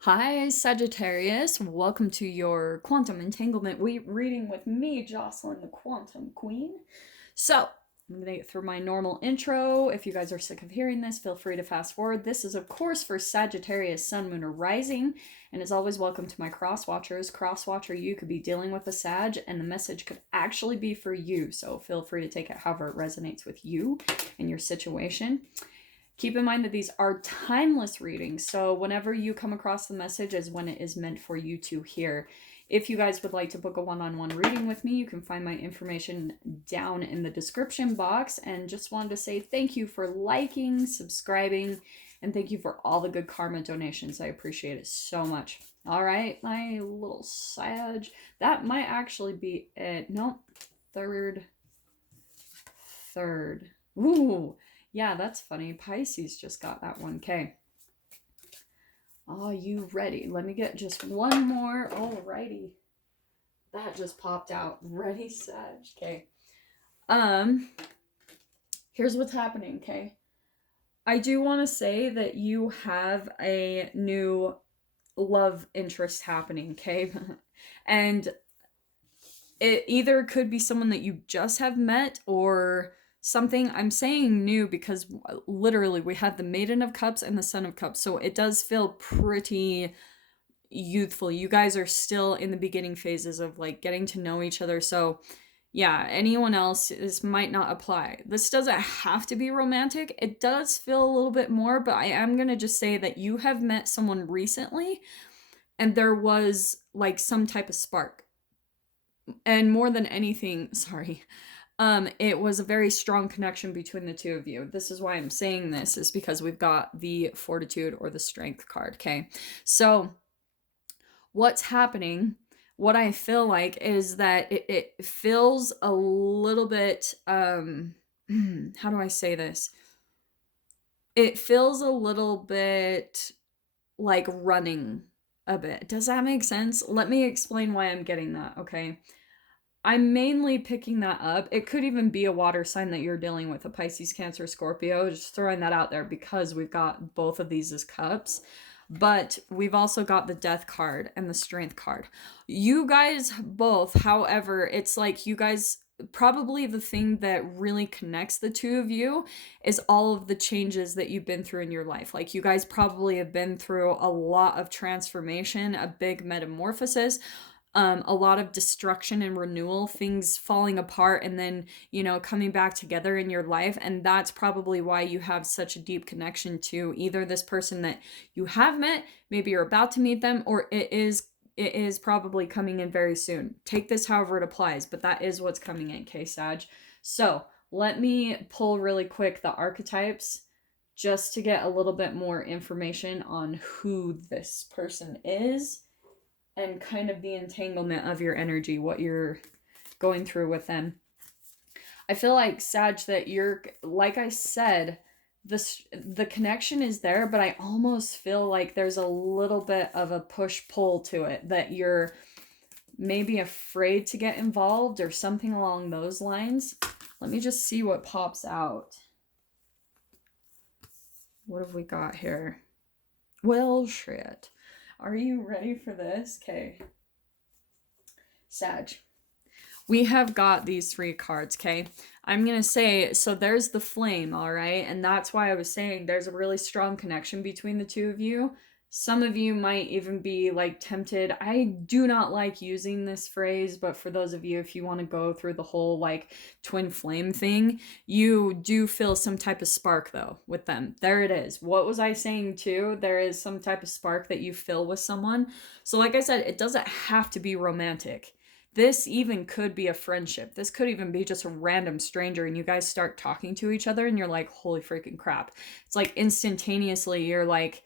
Hi, Sagittarius. Welcome to your Quantum Entanglement reading with me, Jocelyn, the Quantum Queen. So, I'm going to get through my normal intro. If you guys are sick of hearing this, feel free to fast forward. This is, of course, for Sagittarius, Sun, Moon, or Rising. And as always, welcome to my cross watchers. Cross watcher, you could be dealing with a Sag, and the message could actually be for you. So, feel free to take it however it resonates with you and your situation. Keep in mind that these are timeless readings, so whenever you come across the message is when it is meant for you to hear. If you guys would like to book a one-on-one reading with me, you can find my information down in the description box. And just wanted to say thank you for liking, subscribing, and thank you for all the good karma donations. I appreciate it so much. All right, my little Sag. That might actually be it. Nope. Third. Ooh. Yeah, that's funny. Pisces just got that 1K. Are you ready? Let me get just one more. Alrighty. That just popped out. Ready, Sag? Okay. Here's what's happening, okay? I do want to say that you have a new love interest happening, okay? And it either could be someone that you just have met or something. I'm saying new because literally we had the Maiden of Cups and the Son of Cups, so it does feel pretty youthful. You guys are still in the beginning phases of like getting to know each other, so yeah, anyone else, this might not apply. This doesn't have to be romantic. It does feel a little bit more, but I am gonna just say that you have met someone recently and there was like some type of spark. And more than anything, sorry, it was a very strong connection between the two of you. This is why I'm saying this, is because we've got the Fortitude or the Strength card, okay? So, what's happening, what I feel like is that it feels a little bit, how do I say this? It feels a little bit like running a bit. Does that make sense? Let me explain why I'm getting that, okay? I'm mainly picking that up. It could even be a water sign that you're dealing with, a Pisces, Cancer, Scorpio. Just throwing that out there because we've got both of these as cups. But we've also got the Death card and the Strength card. You guys both, however, it's like you guys, probably the thing that really connects the two of you is all of the changes that you've been through in your life. Like you guys probably have been through a lot of transformation, a big metamorphosis, a lot of destruction and renewal, things falling apart and then, coming back together in your life. And that's probably why you have such a deep connection to either this person that you have met, maybe you're about to meet them, or it is probably coming in very soon. Take this however it applies, but that is what's coming in, okay, Sag? So let me pull really quick the archetypes just to get a little bit more information on who this person is and kind of the entanglement of your energy, what you're going through with them. I feel like, Sag, that you're, like I said, the connection is there, but I almost feel like there's a little bit of a push-pull to it, that you're maybe afraid to get involved or something along those lines. Let me just see what pops out. What have we got here? Well, shit. Are you ready for this? Okay. Sag. We have got these 3 cards, okay? I'm going to say, so there's the flame, all right? And that's why I was saying there's a really strong connection between the two of you. Some of you might even be like tempted. I do not like using this phrase, but for those of you, if you want to go through the whole like twin flame thing, you do feel some type of spark though with them. There it is. What was I saying too? There is some type of spark that you feel with someone. So like I said, it doesn't have to be romantic. This even could be a friendship. This could even be just a random stranger and you guys start talking to each other and you're like, holy freaking crap. It's like instantaneously you're like,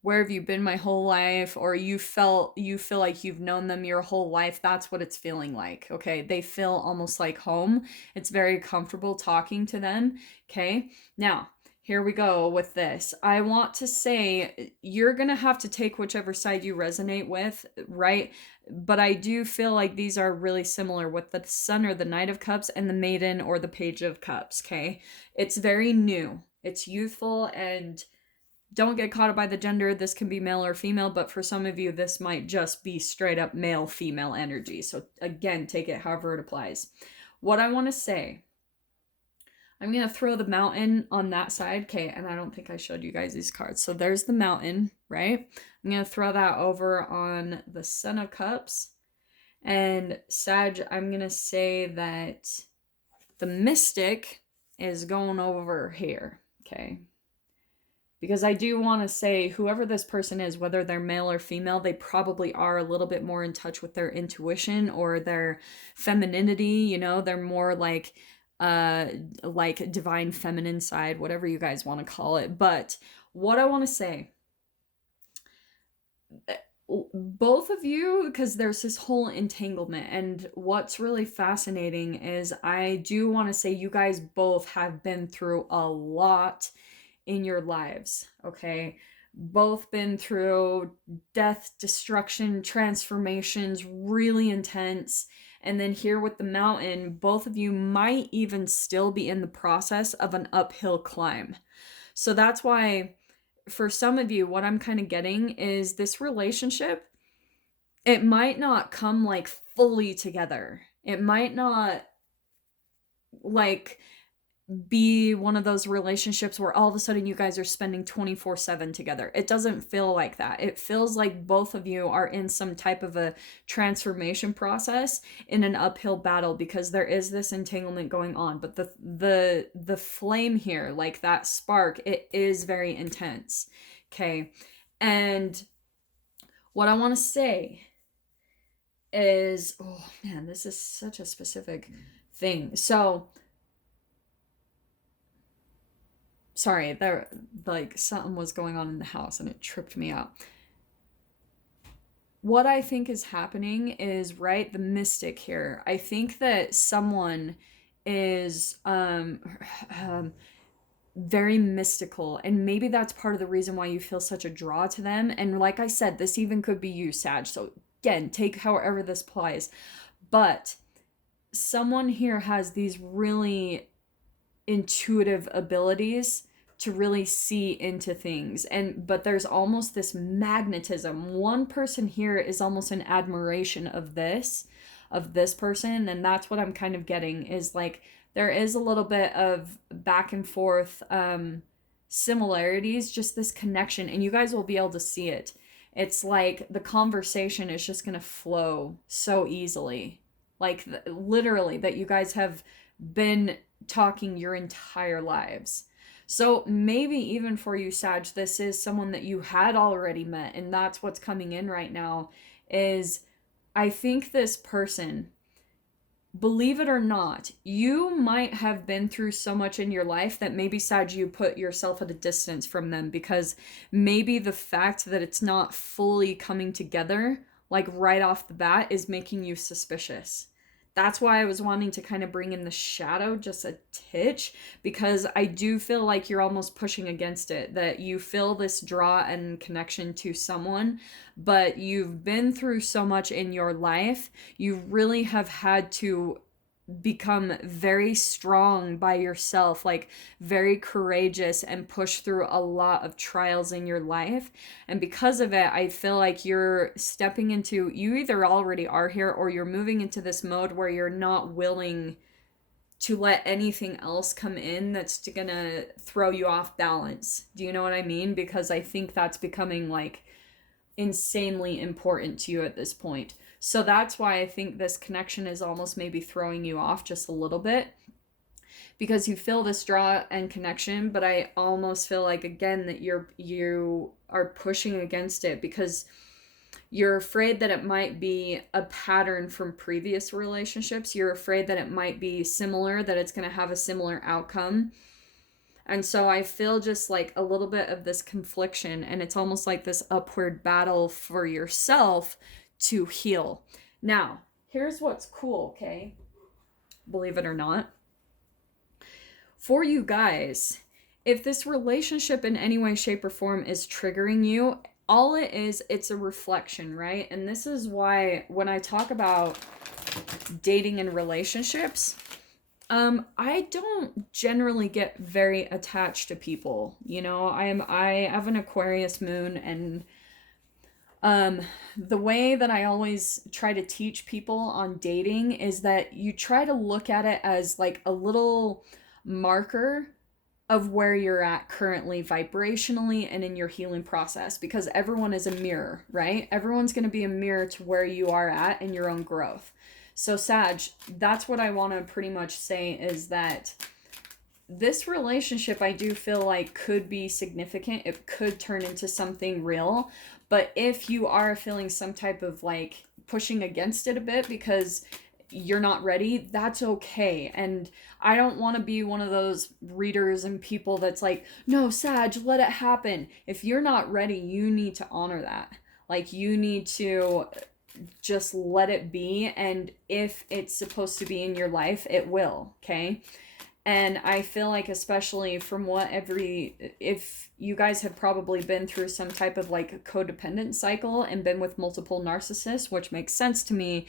where have you been my whole life? Or you feel like you've known them your whole life. That's what it's feeling like. Okay. They feel almost like home. It's very comfortable talking to them. Okay. Now, here we go with this. I want to say you're going to have to take whichever side you resonate with, right? But I do feel like these are really similar with the Sun or the Knight of Cups and the Maiden or the Page of Cups, okay? It's very new. It's youthful and don't get caught up by the gender. This can be male or female, but for some of you, this might just be straight up male, female energy. So again, take it however it applies. What I want to say, I'm going to throw the mountain on that side. Okay, and I don't think I showed you guys these cards. So there's the mountain, right? I'm going to throw that over on the Son of Cups. And Sag, I'm going to say that the Mystic is going over here, okay? Because I do want to say, whoever this person is, whether they're male or female, they probably are a little bit more in touch with their intuition or their femininity, you know? They're more like divine feminine side, whatever you guys want to call it. But what I want to say, both of you, because there's this whole entanglement, and what's really fascinating is I do want to say you guys both have been through a lot in your lives, okay? Both been through death, destruction, transformations, really intense. And then here with the mountain, both of you might even still be in the process of an uphill climb. So that's why for some of you, what I'm kind of getting is this relationship, it might not come like fully together. It might not like be one of those relationships where all of a sudden you guys are spending 24/7 together. It doesn't feel like that. It feels like both of you are in some type of a transformation process in an uphill battle because there is this entanglement going on. But the flame here, like that spark, it is very intense. Okay. And what I want to say is, oh man, this is such a specific thing. So sorry, there like something was going on in the house and it tripped me out. What I think is happening is, right, the Mystic here. I think that someone is very mystical, and maybe that's part of the reason why you feel such a draw to them. And like I said, this even could be you, Sag. So again, take however this applies. But someone here has these really intuitive abilities to really see into things, but there's almost this magnetism. One person here is almost an admiration of this person, and that's what I'm kind of getting, is like there is a little bit of back and forth similarities, just this connection, and you guys will be able to see it. It's like the conversation is just gonna flow so easily, like literally that you guys have been talking your entire lives. So maybe even for you, Sag, this is someone that you had already met, and that's what's coming in right now. Is I think this person, believe it or not, you might have been through so much in your life that maybe, Sag, you put yourself at a distance from them because maybe the fact that it's not fully coming together, like right off the bat, is making you suspicious. That's why I was wanting to kind of bring in the shadow just a titch, because I do feel like you're almost pushing against it, that you feel this draw and connection to someone, but you've been through so much in your life. You really have had to become very strong by yourself, like very courageous, and push through a lot of trials in your life. And because of it, I feel like you're stepping into, you either already are here or you're moving into this mode where you're not willing to let anything else come in that's gonna throw you off balance. Do you know what I mean? Because I think that's becoming like insanely important to you at this point. So that's why I think this connection is almost maybe throwing you off just a little bit, because you feel this draw and connection, but I almost feel like, again, that you are pushing against it because you're afraid that it might be a pattern from previous relationships. You're afraid that it might be similar, that it's going to have a similar outcome. And so I feel just like a little bit of this confliction, and it's almost like this upward battle for yourself to heal. Now, here's what's cool, okay? Believe it or not. For you guys, if this relationship in any way, shape, or form is triggering you, all it is, it's a reflection, right? And this is why when I talk about dating and relationships, I don't generally get very attached to people. You know, I have an Aquarius moon, and um the way that I always try to teach people on dating is that you try to look at it as like a little marker of where you're at currently vibrationally and in your healing process, because everyone is a mirror, right? Everyone's going to be a mirror to where you are at in your own growth. So Sag, that's what I want to pretty much say, is that this relationship I do feel like could be significant. It could turn into something real. But if you are feeling some type of like pushing against it a bit because you're not ready, that's okay. And I don't want to be one of those readers and people that's like, no, Sag, let it happen. If you're not ready, you need to honor that. Like, you need to just let it be. And if it's supposed to be in your life, it will, okay? And I feel like, especially from what if you guys have probably been through some type of like codependent cycle and been with multiple narcissists, which makes sense to me.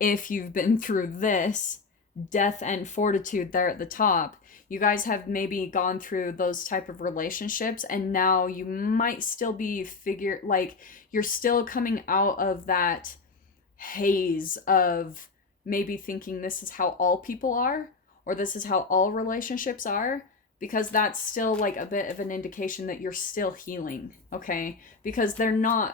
If you've been through this, death and fortitude there at the top, you guys have maybe gone through those type of relationships, and now you might still be you're still coming out of that haze of maybe thinking this is how all people are, or this is how all relationships are, because that's still like a bit of an indication that you're still healing, okay? Because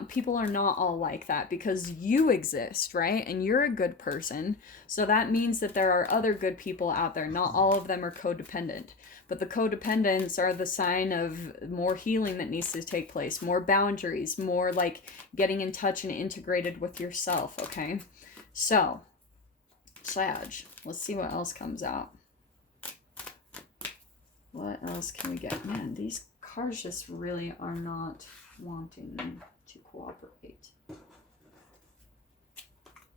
people are not all like that, because you exist, right? And you're a good person. So that means that there are other good people out there. Not all of them are codependent, but the codependents are the sign of more healing that needs to take place, more boundaries, more like getting in touch and integrated with yourself, okay? So, Sag, let's see what else comes out. What else can we get? Man, these cards just really are not wanting to cooperate.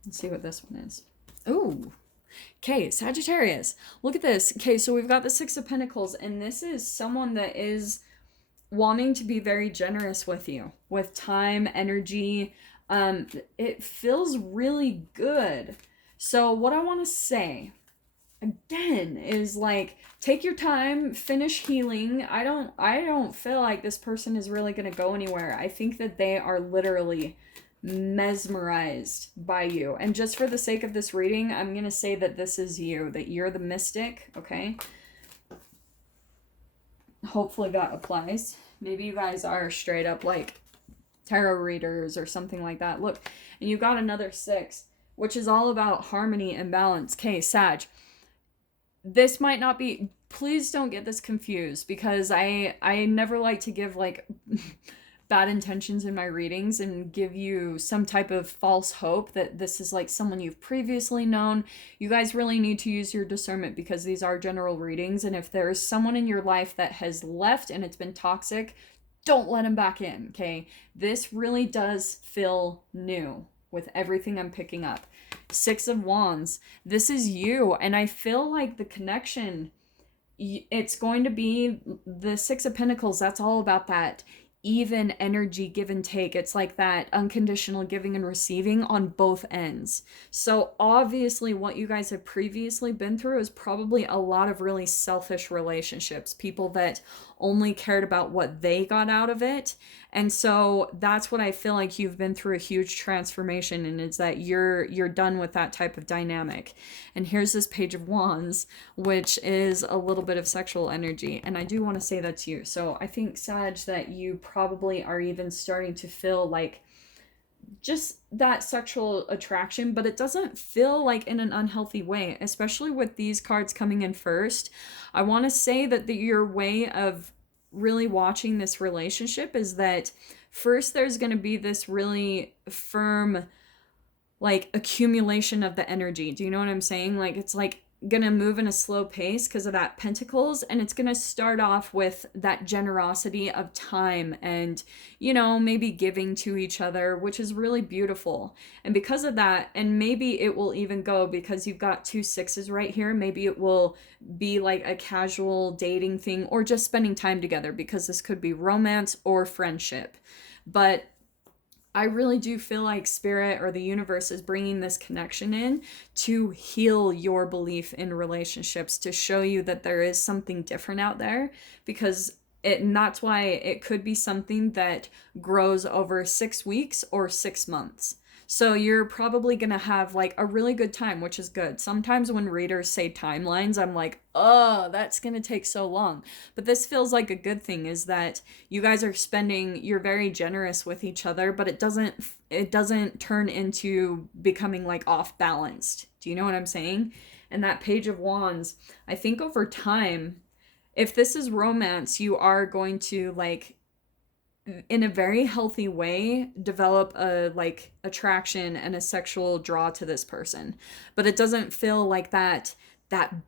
Let's see what this one is. Ooh. Okay, Sagittarius. Look at this. Okay, so we've got the Six of Pentacles, and this is someone that is wanting to be very generous with you, with time, energy. It feels really good. So what I want to say again is like, take your time, finish healing. I don't feel like this person is really going to go anywhere. I think that they are literally mesmerized by you. And just for the sake of this reading, I'm going to say that this is you, that you're the mystic, okay? Hopefully that applies. Maybe you guys are straight up like tarot readers or something like that. Look, and you got another 6, which is all about harmony and balance. Okay, Sag, this might not be, please don't get this confused, because I never like to give like bad intentions in my readings and give you some type of false hope that this is like someone you've previously known. You guys really need to use your discernment, because these are general readings, and if there's someone in your life that has left and it's been toxic, don't let him back in, okay? This really does feel new with everything I'm picking up. 6 of Wands, this is you, and I feel like the connection, it's going to be the 6 of Pentacles. That's all about that even energy, give and take. It's like that unconditional giving and receiving on both ends. So obviously what you guys have previously been through is probably a lot of really selfish relationships, people that only cared about what they got out of it. And so that's what I feel like you've been through a huge transformation, and it's that you're done with that type of dynamic. And here's this Page of Wands, which is a little bit of sexual energy, and I do want to say that's you. So I think, Sag, that you probably are even starting to feel like just that sexual attraction, but it doesn't feel like in an unhealthy way, especially with these cards coming in first. I want to say that your way of really watching this relationship is that first there's going to be this really firm like accumulation of the energy. Do you know what I'm saying? Like, it's like gonna move in a slow pace because of that Pentacles, and it's gonna start off with that generosity of time and, you know, maybe giving to each other, which is really beautiful. And because of that, and maybe it will even go, because you've got 2 6s right here, maybe it will be like a casual dating thing or just spending time together, because this could be romance or friendship. But I really do feel like spirit or the universe is bringing this connection in to heal your belief in relationships, to show you that there is something different out there, because and that's why it could be something that grows over 6 weeks or 6 months. So you're probably going to have like a really good time, which is good. Sometimes when readers say timelines, I'm like, oh, that's going to take so long. But this feels like a good thing, is that you guys are spending, you're very generous with each other, but it doesn't turn into becoming like off balanced. Do you know what I'm saying? And that Page of Wands, I think over time, if this is romance, you are going to like in a very healthy way develop a like attraction and a sexual draw to this person, but it doesn't feel like that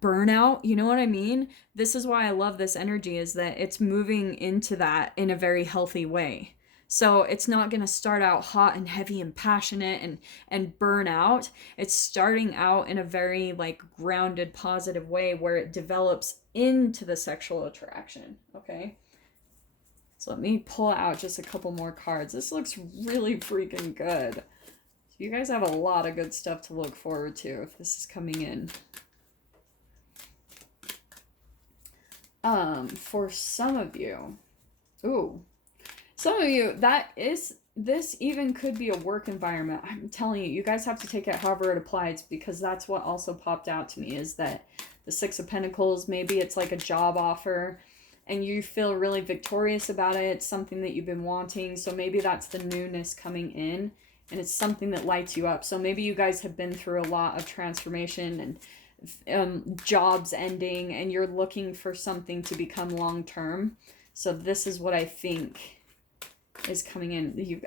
burnout, you know what I mean? This is why I love this energy, is that it's moving into that in a very healthy way. So it's not going to start out hot and heavy and passionate and burn out. It's starting out in a very like grounded positive way where it develops into the sexual attraction. Okay, so let me pull out just a couple more cards. This looks really freaking good. You guys have a lot of good stuff to look forward to if this is coming in. For some of you, this even could be a work environment. I'm telling you, you guys have to take it however it applies, because that's what also popped out to me, is that the Six of Pentacles, maybe it's like a job offer and you feel really victorious about it. It's something that you've been wanting. So maybe that's the newness coming in and it's something that lights you up. So maybe you guys have been through a lot of transformation and jobs ending, and you're looking for something to become long-term. So this is what I think is coming in.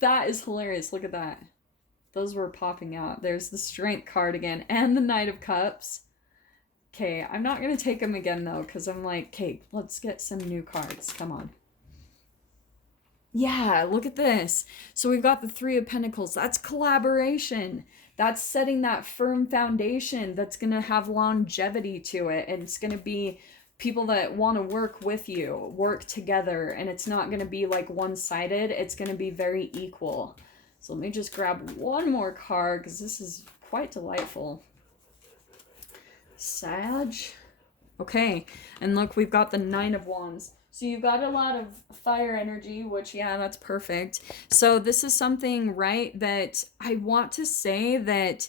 That is hilarious. Look at that. Those were popping out. There's the Strength card again and the Knight of Cups. Okay, I'm not going to take them again, though, because I'm like, okay, let's get some new cards. Come on. Yeah, look at this. So we've got the Three of Pentacles. That's collaboration. That's setting that firm foundation that's going to have longevity to it. And it's going to be people that want to work with you, work together. And it's not going to be like one-sided. It's going to be very equal. So let me just grab one more card because this is quite delightful. Sag. Okay, and look, we've got the Nine of Wands. So you've got a lot of fire energy, which, yeah, that's perfect. So this is something, right, that I want to say that,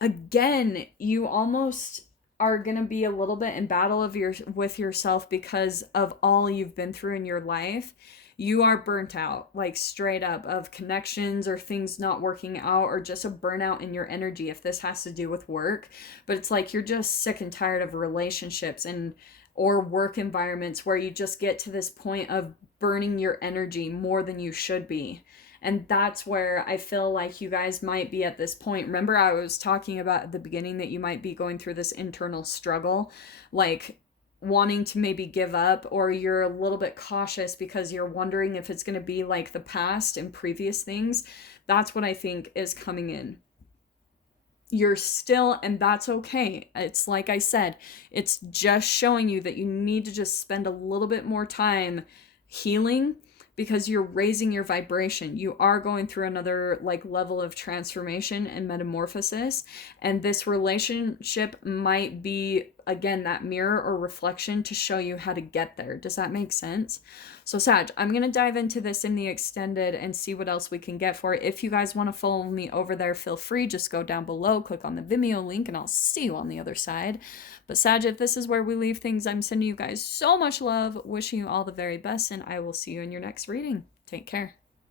again, you almost are going to be a little bit in battle with yourself because of all you've been through in your life. You are burnt out, like straight up, of connections or things not working out, or just a burnout in your energy if this has to do with work. But it's like you're just sick and tired of relationships or work environments where you just get to this point of burning your energy more than you should be. And that's where I feel like you guys might be at this point. Remember, I was talking about at the beginning that you might be going through this internal struggle, like wanting to maybe give up, or you're a little bit cautious because you're wondering if it's going to be like the past and previous things. That's what I think is coming in. You're still, and that's okay. It's like I said, it's just showing you that you need to just spend a little bit more time healing, because you're raising your vibration. You are going through another like level of transformation and metamorphosis, and this relationship might be, again, that mirror or reflection to show you how to get there. Does that make sense? So Sag, I'm going to dive into this in the extended and see what else we can get for it. If you guys want to follow me over there, feel free. Just go down below, click on the Vimeo link, and I'll see you on the other side. But Sag, if this is where we leave things, I'm sending you guys so much love, wishing you all the very best, and I will see you in your next reading. Take care.